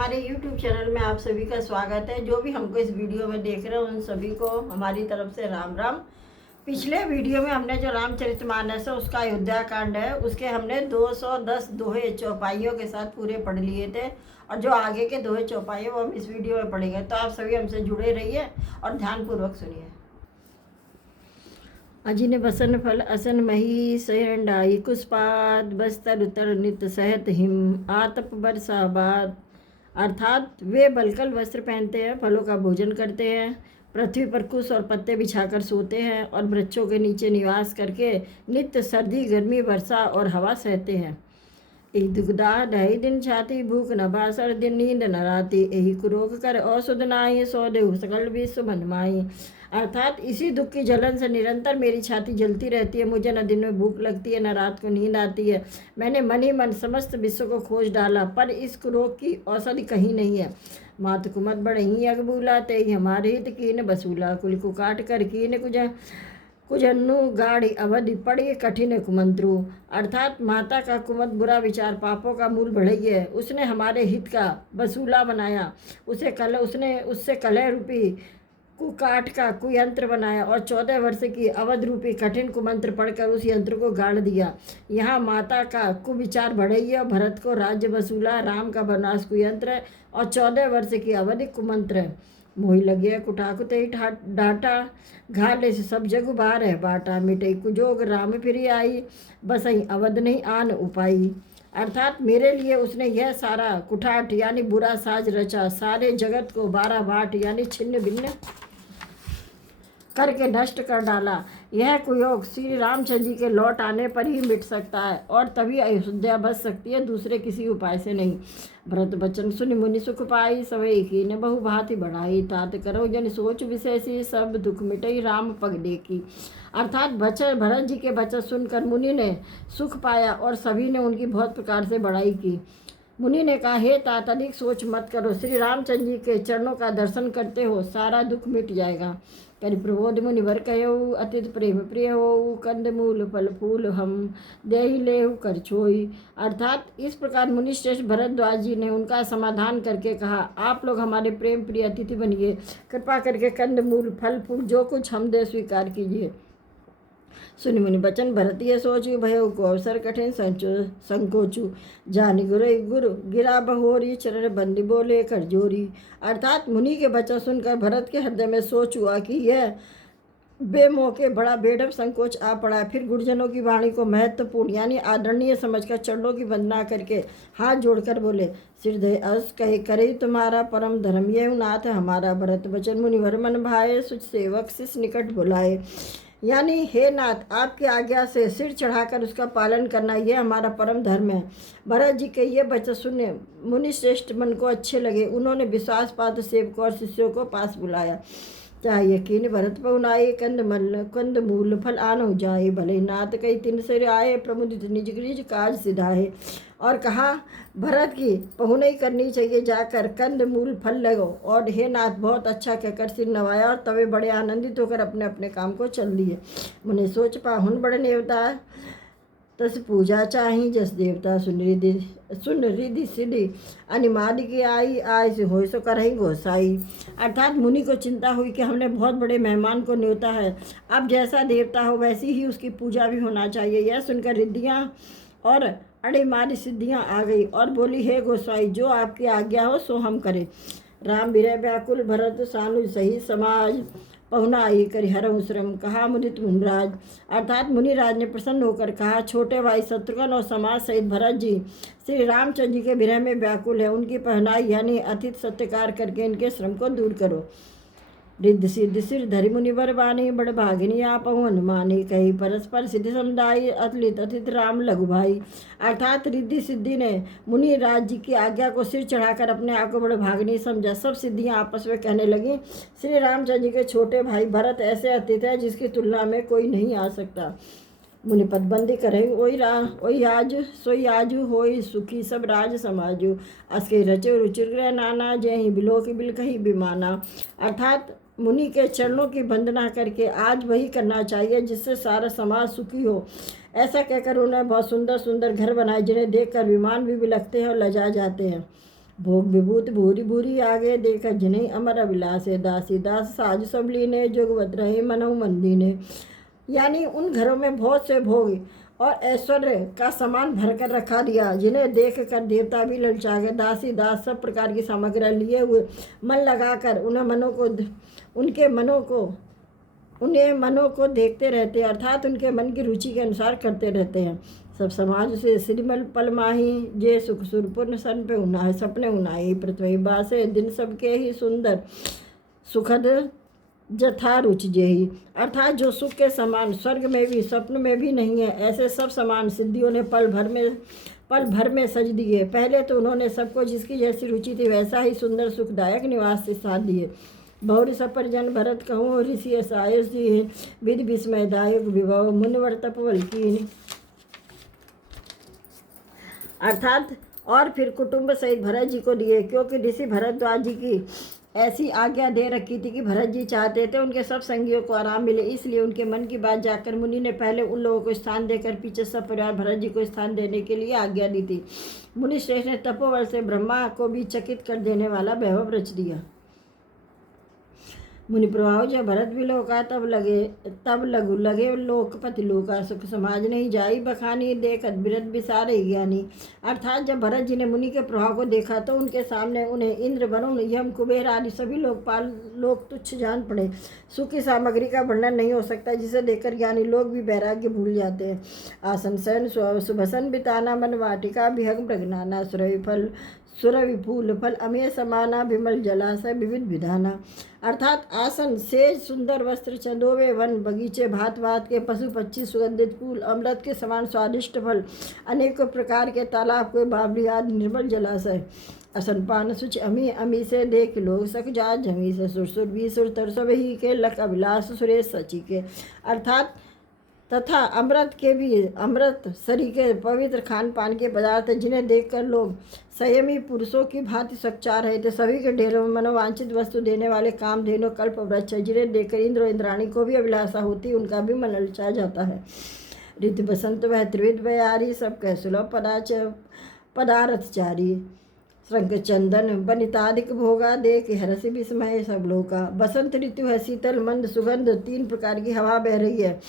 हमारे YouTube channel में आप सभी का स्वागत है। जो भी हमको इस वीडियो में देख रहे हैं उन सभी को हमारी तरफ से राम राम। पिछले वीडियो में हमने जो रामचरितमानस है उसका अयोध्या कांड है उसके हमने 210 दोहे चौपाइयों के साथ पूरे पढ़ लिए थे, और जो आगे के दोहे चौपाई वो हम इस वीडियो में पढ़ेंगे। तो आप सभी हमसे जुड़े रहिए और ध्यानपूर्वक सुनिए। अजिन बसन फल असन मही सहंडाई कुसपाद बस्तर उतर नित सहत हिम आतप बरसा बाद। अर्थात वे बलकल वस्त्र पहनते हैं, फलों का भोजन करते हैं, पृथ्वी पर कुश और पत्ते बिछाकर सोते हैं और वृक्षों के नीचे निवास करके नित्य सर्दी गर्मी वर्षा और हवा सहते हैं। यही दुखदा ढाई दिन छाती भूख न बासर दिन नींद न राती यही कुरोग कर औषध नाई सौ देव सकल विश्व मनमाई। अर्थात इसी दुख की जलन से निरंतर मेरी छाती जलती रहती है, मुझे न दिन में भूख लगती है न रात को नींद आती है। मैंने मन ही मन समस्त विश्व को खोज डाला पर इस कुरोग की औषधि कहीं नहीं है। मात कुमत बढ़ही अगबूला ते हमारे हित कीन बसूला कुल को काट कर कीन कुजन्नु गाढ़ी अवधि पड़ी कठिन कुमंत्रु। अर्थात माता का कुमत बुरा विचार पापों का मूल बढ़ई है। उसने हमारे हित का बसूला बनाया, उसने उससे कलह रूपी कुकाट का कुयंत्र बनाया और 14 वर्ष की अवध रूपी कठिन कुमंत्र पढ़कर उस यंत्र को गाड़ दिया। यहाँ माता का कुविचार बढ़ई है, भरत को राज्य वसूला, राम का वनवास कुयंत्र है और 14 वर्ष की अवधि कुमंत्र है। मोही लगे कुटाकुत डांटा घाले से सब जग बार है बाटा मिटई कुजोग राम फिरी आई बसई अवध नहीं आन उपाई। अर्थात मेरे लिए उसने यह सारा कुठाट यानी बुरा साज रचा, सारे जगत को 12 बाट यानी छिन्न भिन्न करके नष्ट कर डाला। यह कुयोग श्री रामचंद्र जी के लौट आने पर ही मिट सकता है और तभी अयोध्या बच सकती है, दूसरे किसी उपाय से नहीं। भरत बचन सुनि मुनि सुख पाई सवै कीन बहु भांति बढ़ाई तात करो जन सोच विशेषी सब दुख मिटई राम पग देखी। अर्थात भरत जी के वचन सुनकर मुनि ने सुख पाया और सभी ने उनकी बहुत प्रकार से बढ़ाई की। मुनि ने कहा, हे तात अधिक सोच मत करो, श्री रामचंद्र जी के चरणों का दर्शन करते हो सारा दुख मिट जाएगा। करि प्रबोध मुनिवर कहु अतिथ प्रेम प्रिय हो कंद मूल फल फूल हम देहि लेहु कर छोई। अर्थात इस प्रकार मुनि श्रेष्ठ भरद्वाज जी ने उनका समाधान करके कहा, आप लोग हमारे प्रेम प्रिय अतिथि बनिए, कृपा करके कंद मूल फल फूल जो कुछ हम दे स्वीकार कीजिए। सुनि मुनि बचन भरतीय सोचु भयो को अवसर कठिन संकोचु जानि गुरु गिरा बहोरी चरण बंदी बोले कर जोरी। अर्थात मुनि के वचन सुनकर भरत के हृदय में सोच हुआ कि यह बेमौके बड़ा बेढब संकोच आ पड़ा। फिर गुरुजनों की वाणी को महत्वपूर्ण यानी आदरणीय समझकर चरणों की वंदना करके हाथ जोड़कर बोले, सिरदय अस कहे करे तुम्हारा परम धर्म ये नाथ हमारा। भरत बचन मुनिवर मन भाए सुच सेवक शिष निकट बुलाए। यानी हे नाथ, आपकी आज्ञा से सिर चढ़ाकर उसका पालन करना यह हमारा परम धर्म है। भरत जी के ये वचन सुनने मुनि श्रेष्ठ मन को अच्छे लगे। उन्होंने विश्वास पात्र सेवकों और शिष्यों को पास बुलाया। चाहे यकीन भरत पहुनाए कंद मूल फल आनो जाए भले नाथ कई तिन सिर आए प्रमुदित निज निज काज सिधाए। और कहा, भरत की पहुनई करनी चाहिए, जाकर कंद मूल फल लगो। और हे नाथ, बहुत अच्छा कहकर सिर नवाया और तवे बड़े आनंदित होकर अपने अपने काम को चल दिए। मुने सोच पाहुन बड़े नेवता तस पूजा चाही जस देवता सुन रिधि सिद्धि अनिमादि की आई आय से हो सो करही गोसाई। अर्थात मुनि को चिंता हुई कि हमने बहुत बड़े मेहमान को न्योता है, अब जैसा देवता हो वैसी ही उसकी पूजा भी होना चाहिए। यह सुनकर रिद्धियाँ और अड़िमादी सिद्धियाँ आ गई और बोली, हे गोसाई, जो आपकी आज्ञा हो सो हम करें। राम विरह व्याकुल भरत सानु सही समाज पहुना आई करि हरहु श्रम कहा मुदित मुनिराज। अर्थात मुनिराज ने प्रसन्न होकर कहा, छोटे भाई शत्रुघ्न और समाज सहित भरत जी श्री रामचंद्र जी के विरह में व्याकुल है, उनकी पहनाई यानी अतिथि सत्कार करके इनके श्रम को दूर करो। रिद्ध सिद्ध सिर धरि मुनिवर बानी बड़ भागिनी आपहु हनुमानी कही परस्पर सिद्धि समुदाय अतुलित अतिथ राम लघु भाई। अर्थात रिद्धि सिद्धि ने मुनि राज जी की आज्ञा को सिर चढ़ाकर अपने आप को बड़े भागिनी समझा। सब सिद्धियां आपस में कहने लगी, श्री रामचंद्र जी के छोटे भाई भरत ऐसे अतिथि है जिसकी तुलना में कोई नहीं आ सकता। मुनि पदबंदी करे ओई आज सोई आजू होई सुखी सब राज समाजू असके रचे रुचिर ग्रह नाना जय ही बिलो की बिल कही बिमाना। अर्थात मुनि के चरणों की वंदना करके आज वही करना चाहिए जिससे सारा समाज सुखी हो। ऐसा कहकर उन्होंने बहुत सुंदर सुंदर घर बनाए जिन्हें देखकर विमान भी बिलखते हैं और लजा जाते हैं। भोग विभूत भूरी भूरी आगे देखा जिन्हें अमर अभिलाष है दासी दास साज सब लीने जोगवत रहे मनऊ मंदिने। यानी उन घरों में बहुत से भोग और ऐश्वर्य का सामान भर कर रखा दिया जिन्हें देख कर देवता भी ललचा गए। दासी दास सब प्रकार की सामग्री लिए हुए मन लगाकर उन्हें मनों को देखते रहते हैं, अर्थात उनके मन की रुचि के अनुसार करते रहते हैं। सब समाज से श्रीमल पलमाही जे सुख सुरपुर सन पे उनाए सपने उनाई पृथ्वी बासे दिन सबके ही सुंदर सुखद जथा रुचि जेही। अर्थात जो सुख के समान स्वर्ग में भी स्वप्न में भी नहीं है, ऐसे सब समान सिद्धियों ने पल भर में सज दिए। पहले तो उन्होंने सबको जिसकी जैसी रुचि थी वैसा ही सुंदर सुखदायक निवास से साथ दिए। बहुरी सपरजन भरत कहूँ ऋषि सायुष जी विधि विस्मयदायक विभव मुनिवर तपवल की। अर्थात और फिर कुटुंब सहित भरत जी को दिए, क्योंकि ऋषि भरद्वाज जी की ऐसी आज्ञा दे रखी थी कि भरत जी चाहते थे उनके सब संगियों को आराम मिले। इसलिए उनके मन की बात जाकर मुनि ने पहले उन लोगों को स्थान देकर पीछे सब परिवार भरत जी को स्थान देने के लिए आज्ञा दी थी। मुनि श्रेष्ठ ने तपोबल से ब्रह्मा को भी चकित कर देने वाला वैभव रच दिया। मुनि प्रभाव जब भरत विलोका तब लगे लोकपति लोका सुख समाज नहीं जाई बखानी देखत बिरत बिसारे ज्ञानी। अर्थात जब भरत जी ने मुनि के प्रभाव को देखा तो उनके सामने उन्हें इंद्र वरुण यम कुबेर आदि सभी लोग तुच्छ जान पड़े। सुख की सामग्री का वर्णन नहीं हो सकता जिसे देखकर ज्ञानी लोग भी वैराग्य भूल जाते हैं। आसन शयन सुभसन बिताना मन वाटिका विहग मृगनाना सुरभि फूल फल अमेय समाना विमल जलाशय विविध विधाना। अर्थात आसन सेज सुंदर वस्त्र चंदोवे वन बगीचे भात भात के पशु पक्षी सुगंधित फूल अमृत के समान स्वादिष्ट फल अनेकों प्रकार के तालाब कोई बावली आदि निर्मल जलाशय। असन पान सुच अमी अमी से देख लोग सक जा जमी से सुर भी सुर तरसो ही के लक अभिलाष सुरेश सची के। अर्थात तथा अमृत शरीर के पवित्र खान पान के पदार्थ जिन्हें देखकर लोग संयमी पुरुषों की भांति सकचा रहे थे। सभी के ढेरों में मनोवांछित वस्तु देने वाले कामधेनु कल्प वृक्ष जिन्हें देखकर इंद्र इंद्राणी को भी अभिलाषा होती उनका भी मन ललचा जाता है। ऋतु बसंत वह त्रिविध बयारी सब कह सुलभ पदार्थचारी श्रृंग चंदन बनिताधिक भोगा देख हरस विस्मय सब लोका। बसंत ऋतु है, शीतल मंद सुगंध 3 प्रकार की हवा बह रही है।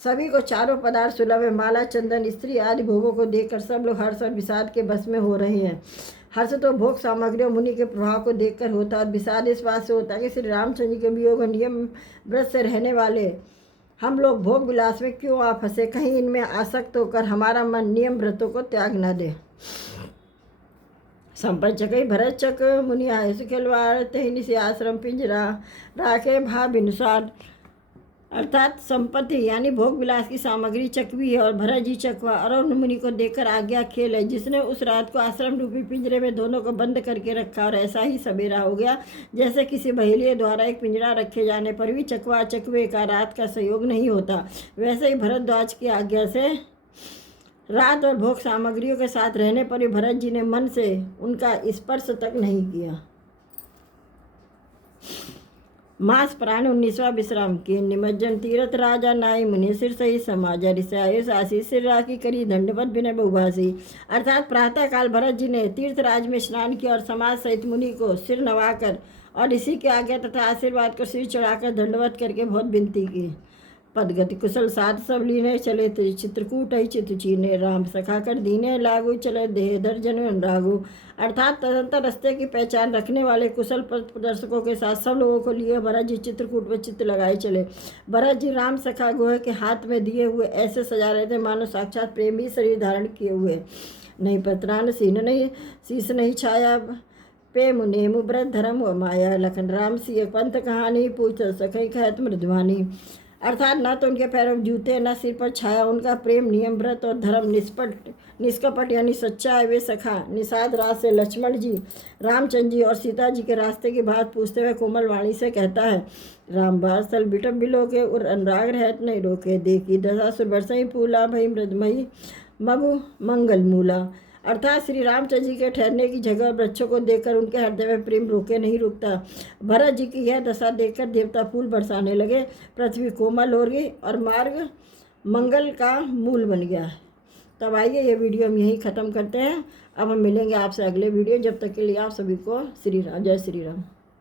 सभी को चारों पदार्थ सुलभ है। माला चंदन स्त्री आदि भोगों को देखकर सब लोग हर्ष और विषाद के बस में हो रहे हैं। हर्ष तो भोग सामग्री और मुनि के प्रभाव को देखकर होता है और विषाद इस बात से होता है कि श्री रामचंद्र जी के वियोग नियम व्रत से रहने वाले हम लोग भोग विलास में क्यों आ फंसे, कहीं इनमें आसक्त होकर हमारा मन नियम व्रतों को त्याग न दे। संपचक भरत चक मुनि आय सुखेलवाड़ तही निशि आश्रम पिंजरा राखे भा बिनुसार। अर्थात संपत्ति यानी भोग विलास की सामग्री चकवी है और भरत जी चकवा और मुनि को देखकर आज्ञा खेल है जिसने उस रात को आश्रम रूपी पिंजरे में दोनों को बंद करके रखा और ऐसा ही सवेरा हो गया जैसे किसी बहेलिए द्वारा एक पिंजरा रखे जाने पर भी चकवा चकवे का रात का सहयोग नहीं होता, वैसे ही भरद्वाज की आज्ञा से रात और भोग सामग्रियों के साथ रहने पर भी भरत जी ने मन से उनका स्पर्श तक नहीं किया। मास प्राण 19वां विश्राम के निमज्जन तीर्थ राजा नाई मुनि सिर सही समाजा ऋषायुष आशीष सिर राखी करी दंडवत विनय बहुभाषी। अर्थात प्रातःकाल भरत जी ने तीर्थराज में स्नान किया और समाज सहित मुनि को सिर नवाकर और ऋषि के आज्ञा तथा आशीर्वाद को सिर चढ़ाकर दंडवत करके बहुत विनती की। पदगति कुशल साध सब लीने चले चित्रकूट ही चित्र चीने राम सखा कर दीने लागू चले देह दर्जन रागू। अर्थात तदंतर रस्ते की पहचान रखने वाले कुशल पथ प्रदर्शकों के साथ सब लोगों को लिए भरत जी चित्रकूट में चित्र लगाए चले। भरत जी राम सखा गोह के हाथ में दिए हुए ऐसे सजा रहे थे मानो साक्षात प्रेमी शरीर धारण किए हुए। नहीं पत्रान सीन नहीं शीश नहीं छाया पे मुने मुव्रत धर्म व माया लखन राम सी पंथ कहानी पूछ सखई कहत मृदवानी। अर्थात न तो उनके पैरों में जूते न सिर पर छाया, उनका प्रेम नियम व्रत और धर्म निष्कपट यानी सच्चा है। वे सखा निषाद रात से लक्ष्मण जी रामचंद्र जी और सीता जी के रास्ते की बात पूछते हुए कोमल वाणी से कहता है राम बासल बिटब बिलोके और अनुराग रहत नहीं रोके देखी दशा सुरबरसई फूला भई मृदमयी मगु मंगल मूला। अर्थात श्री रामचंद्र जी के ठहरने की जगह वृक्षों को देखकर उनके हृदय में प्रेम रोके नहीं रुकता। भरत जी की यह दशा देखकर देवता फूल बरसाने लगे, पृथ्वी कोमल हो गई और मार्ग मंगल का मूल बन गया। तब आइए, ये वीडियो हम यहीं ख़त्म करते हैं। अब हम मिलेंगे आपसे अगले वीडियो। जब तक के लिए आप सभी को श्री राम, जय श्री राम।